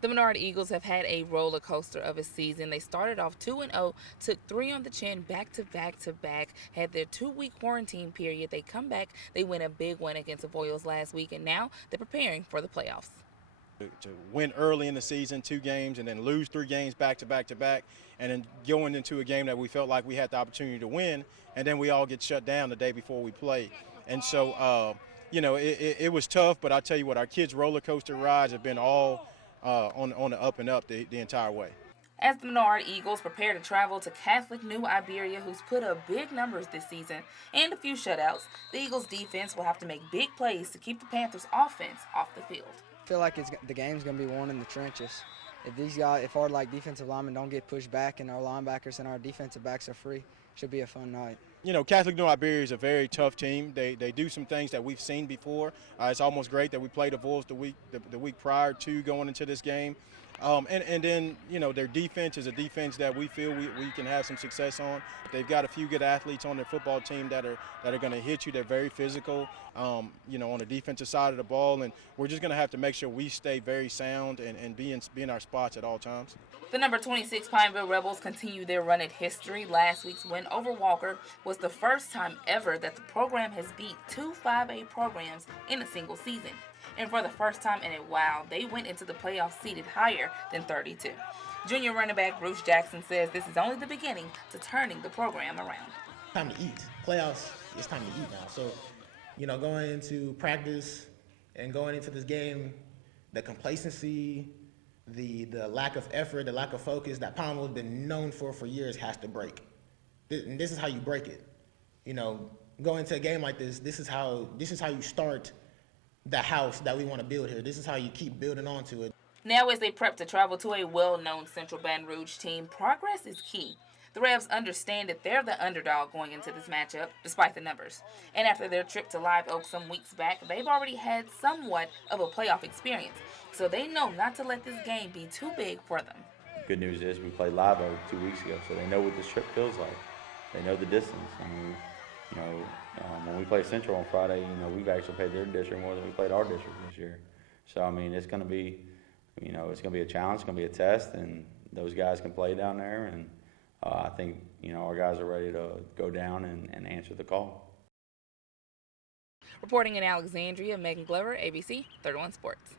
The Menard Eagles have had a roller coaster of a season. They started off 2-0, took 3 on the chin back to back to back, had their 2-week quarantine period. They come back, they win a big win against the Royals last week, and now they're preparing for the playoffs. To win early in the season, 2 games, and then lose 3 games back to back to back, and then going into a game that we felt like we had the opportunity to win, and then we all get shut down the day before we play. And so, it was tough, but I tell you what, our kids' roller coaster rides have been all on the up and up the entire way. As the Menard Eagles prepare to travel to Catholic New Iberia, who's put up big numbers this season and a few shutouts, the Eagles' defense will have to make big plays to keep the Panthers' offense off the field. I feel like the game's going to be won in the trenches. If our defensive linemen don't get pushed back and our linebackers and our defensive backs are free, it should be a fun night. Catholic N.I is a very tough team. They do some things that we've seen before. It's almost great that we played the Wolves the week prior to going into this game. And then, their defense is a defense that we feel we can have some success on. They've got a few good athletes on their football team that are going to hit you. They're very physical, on the defensive side of the ball. And we're just going to have to make sure we stay very sound and be in our spots at all times. The number 26 Pineville Rebels continue their run at history. Last week's win over Walker was the first time ever that the program has beat two 5A programs in a single season. And for the first time in a while, they went into the playoffs seated higher than 32. Junior running back Bruce Jackson says this is only the beginning to turning the program around. Time to eat. Playoffs, it's time to eat now. So, going into practice and going into this game, the complacency, the lack of effort, the lack of focus that Palmer has been known for years has to break. And this is how you break it. Going into a game like this is how you start the house that we want to build here. This is how you keep building onto it. Now as they prep to travel to a well-known Central Baton Rouge team, progress is key. The Rebs understand that they're the underdog going into this matchup, despite the numbers. And after their trip to Live Oak some weeks back, they've already had somewhat of a playoff experience. So they know not to let this game be too big for them. Good news is we played Live Oak 2 weeks ago, so they know what this trip feels like. They know the distance. When we play Central on Friday, we've actually played their district more than we played our district this year. So, it's going to be, it's going to be a challenge, it's going to be a test, and those guys can play down there. And I think, our guys are ready to go down and answer the call. Reporting in Alexandria, Megan Glover, ABC 31 Sports.